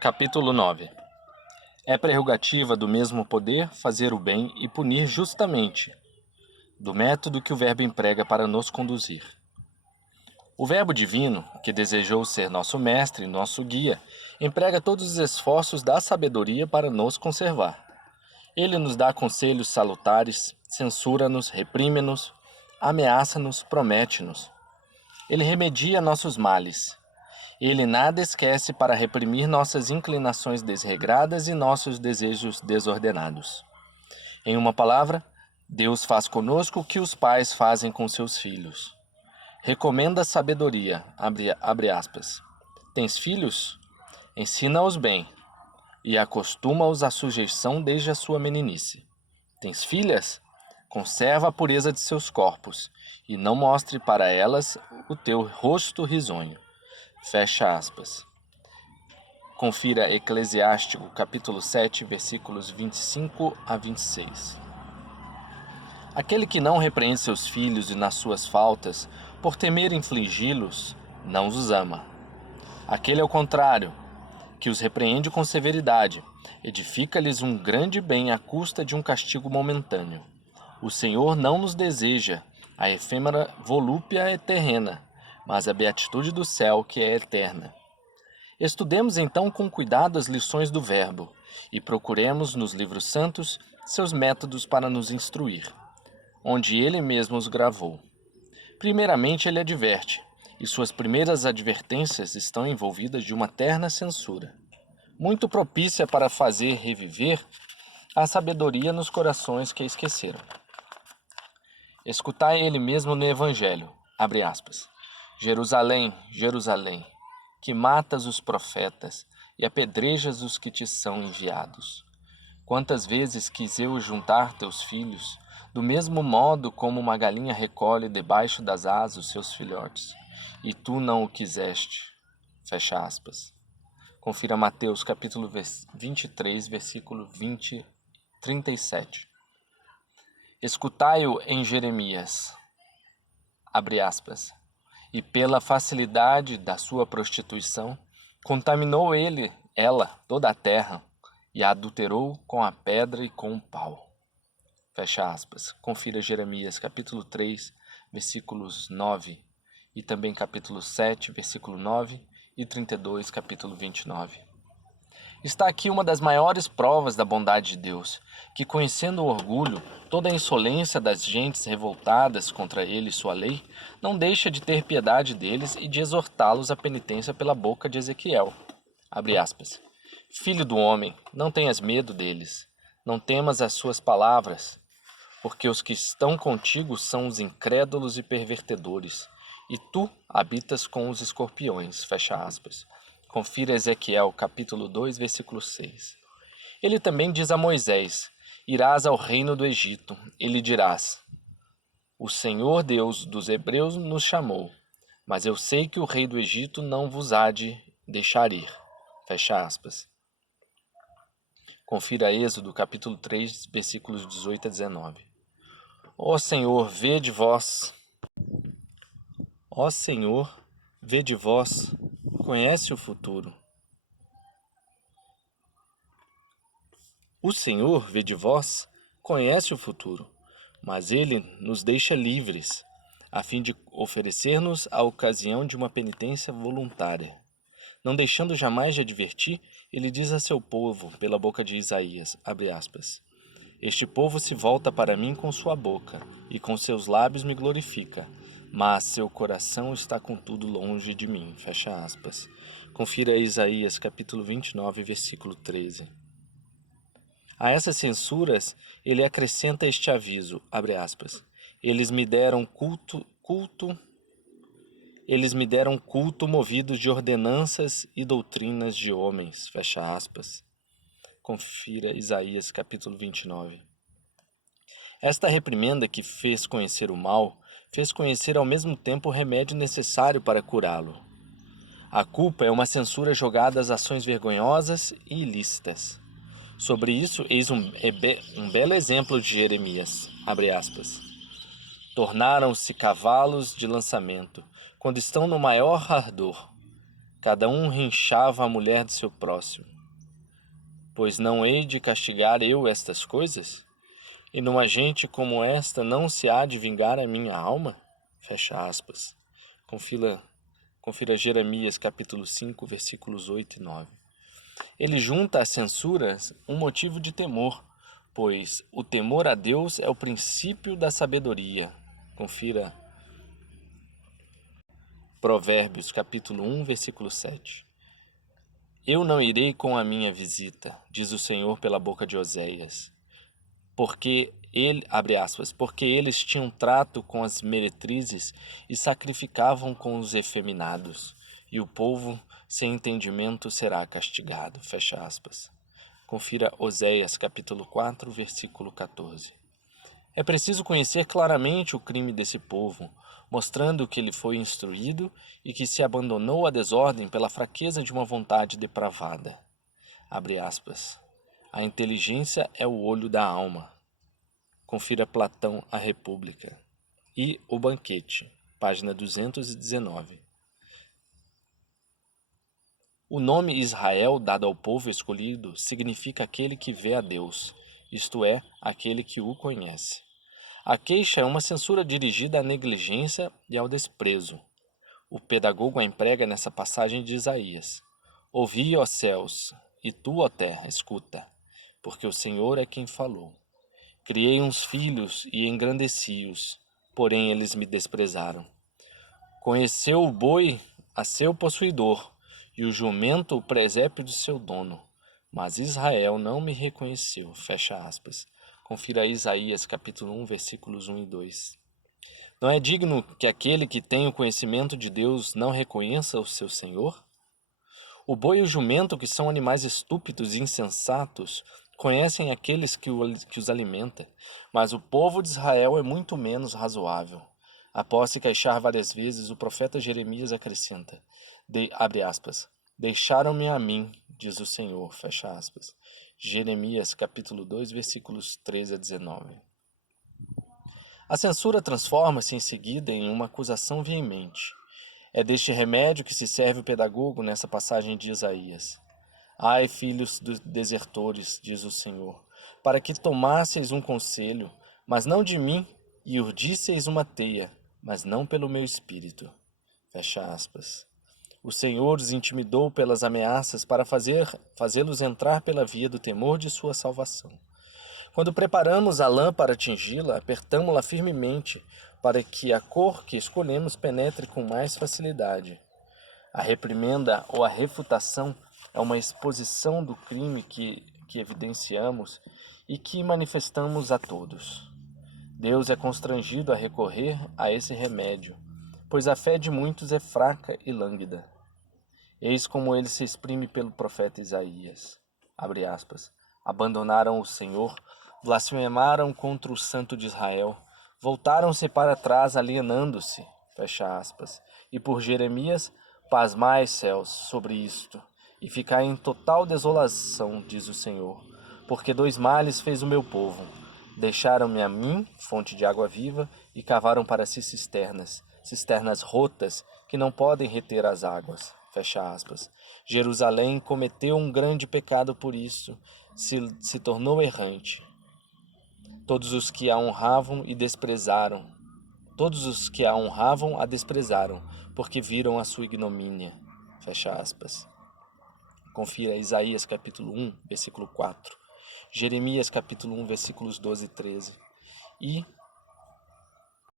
Capítulo 9. É prerrogativa do mesmo poder fazer o bem e punir justamente, do método que o Verbo emprega para nos conduzir. O Verbo divino, que desejou ser nosso mestre e nosso guia, emprega todos os esforços da sabedoria para nos conservar. Ele nos dá conselhos salutares, censura-nos, reprime-nos, ameaça-nos, promete-nos. Ele remedia nossos males. Ele nada esquece para reprimir nossas inclinações desregradas e nossos desejos desordenados. Em uma palavra, Deus faz conosco o que os pais fazem com seus filhos. Recomenda sabedoria, abre aspas. Tens filhos? Ensina-os bem e acostuma-os à sujeição desde a sua meninice. Tens filhas? Conserva a pureza de seus corpos e não mostre para elas o teu rosto risonho. Fecha aspas. Confira Eclesiástico, capítulo 7, versículos 25 a 26. Aquele que não repreende seus filhos e nas suas faltas, por temer infligi-los, não os ama. Aquele ao contrário, que os repreende com severidade, edifica-lhes um grande bem à custa de um castigo momentâneo. O Senhor não nos deseja a efêmera volúpia é terrena, mas a beatitude do céu que é eterna. Estudemos então com cuidado as lições do Verbo e procuremos nos livros santos seus métodos para nos instruir, onde ele mesmo os gravou. Primeiramente ele adverte, e suas primeiras advertências estão envolvidas de uma terna censura, muito propícia para fazer reviver a sabedoria nos corações que a esqueceram. Escutai ele mesmo no Evangelho, abre aspas. Jerusalém, Jerusalém, que matas os profetas e apedrejas os que te são enviados. Quantas vezes quis eu juntar teus filhos, do mesmo modo como uma galinha recolhe debaixo das asas os seus filhotes, e tu não o quiseste. Fecha aspas. Confira Mateus capítulo 23, versículo 37. Escutai-o em Jeremias, abre aspas. E pela facilidade da sua prostituição, contaminou ela, toda a terra, e a adulterou com a pedra e com o pau. Fecha aspas. Confira Jeremias, capítulo 3, versículos 9, e também capítulo 7, versículo 9, e 32, capítulo 29. Está aqui uma das maiores provas da bondade de Deus, que conhecendo o orgulho, toda a insolência das gentes revoltadas contra ele e sua lei, não deixa de ter piedade deles e de exortá-los à penitência pela boca de Ezequiel. Abre aspas. Filho do homem, não tenhas medo deles, não temas as suas palavras, porque os que estão contigo são os incrédulos e pervertedores, e tu habitas com os escorpiões. Fecha aspas. Confira Ezequiel, capítulo 2, versículo 6. Ele também diz a Moisés, irás ao reino do Egito, e lhe dirás, o Senhor Deus dos Hebreus nos chamou, mas eu sei que o rei do Egito não vos há de deixar ir. Fecha aspas. Confira Êxodo, capítulo 3, versículos 18 a 19. Ó Senhor, vede vós, conhece o futuro. O Senhor, vede vós, conhece o futuro, mas ele nos deixa livres, a fim de oferecer-nos a ocasião de uma penitência voluntária. Não deixando jamais de advertir, ele diz a seu povo, pela boca de Isaías, abre aspas, este povo se volta para mim com sua boca, e com seus lábios me glorifica, mas seu coração está contudo longe de mim. Fecha aspas. Confira Isaías, capítulo 29, versículo 13. A essas censuras, ele acrescenta este aviso, abre aspas, eles me deram culto movidos de ordenanças e doutrinas de homens, fecha aspas. Confira Isaías, capítulo 29. Esta reprimenda que fez conhecer o mal, fez conhecer ao mesmo tempo o remédio necessário para curá-lo. A culpa é uma censura jogada às ações vergonhosas e ilícitas. Sobre isso, eis um belo exemplo de Jeremias, abre aspas. Tornaram-se cavalos de lançamento, quando estão no maior ardor. Cada um rinchava a mulher de seu próximo. Pois não hei de castigar eu estas coisas? E numa gente como esta não se há de vingar a minha alma? Fecha aspas. Confira Jeremias capítulo 5, versículos 8 e 9. Ele junta às censuras um motivo de temor, pois o temor a Deus é o princípio da sabedoria. Confira Provérbios capítulo 1, versículo 7. Eu não irei com a minha visita, diz o Senhor pela boca de Oséias, porque eles tinham trato com as meretrizes e sacrificavam com os efeminados, e o povo sem entendimento será castigado. Fecha aspas. Confira Oséias capítulo 4, versículo 14. É preciso conhecer claramente o crime desse povo, mostrando que ele foi instruído e que se abandonou à desordem pela fraqueza de uma vontade depravada. Abre aspas. A inteligência é o olho da alma. Confira Platão, A República. E O Banquete, página 219. O nome Israel, dado ao povo escolhido, significa aquele que vê a Deus, isto é, aquele que o conhece. A queixa é uma censura dirigida à negligência e ao desprezo. O pedagogo a emprega nessa passagem de Isaías. Ouvi, ó céus, e tu, ó terra, escuta, porque o Senhor é quem falou. Criei uns filhos e engrandeci-os, porém eles me desprezaram. Conheceu o boi a seu possuidor, e o jumento o presépio de seu dono. Mas Israel não me reconheceu. Fecha aspas. Confira Isaías capítulo 1, versículos 1 e 2. Não é digno que aquele que tem o conhecimento de Deus não reconheça o seu Senhor? O boi e o jumento, que são animais estúpidos e insensatos, conhecem aqueles que os alimenta, mas o povo de Israel é muito menos razoável. Após se queixar várias vezes, o profeta Jeremias acrescenta, abre aspas, deixaram-me a mim, diz o Senhor, fecha aspas. Jeremias capítulo 2, versículos 13 a 19. A censura transforma-se em seguida em uma acusação veemente. É deste remédio que se serve o pedagogo nessa passagem de Isaías. Ai, filhos dos desertores, diz o Senhor, para que tomasseis um conselho, mas não de mim, e urdisseis uma teia, mas não pelo meu espírito. Fecha aspas. O Senhor os intimidou pelas ameaças para fazê-los entrar pela via do temor de sua salvação. Quando preparamos a lã para atingi-la, apertamo-la firmemente, para que a cor que escolhemos penetre com mais facilidade. A reprimenda ou a refutação é uma exposição do crime que evidenciamos e que manifestamos a todos. Deus é constrangido a recorrer a esse remédio, pois a fé de muitos é fraca e lânguida. Eis como ele se exprime pelo profeta Isaías. Abre aspas. Abandonaram o Senhor, blasfemaram contra o Santo de Israel, voltaram-se para trás alienando-se. Fecha aspas. E por Jeremias, pasmai, céus, sobre isto, e ficai em total desolação, diz o Senhor, porque dois males fez o meu povo. Deixaram-me a mim, fonte de água viva, e cavaram para si cisternas rotas que não podem reter as águas. Fecha aspas. Jerusalém cometeu um grande pecado por isso, se tornou errante. Todos os que a honravam a desprezaram, porque viram a sua ignomínia. Fecha aspas. Confira Isaías capítulo 1, versículo 4. Jeremias capítulo 1, versículos 12 e 13. E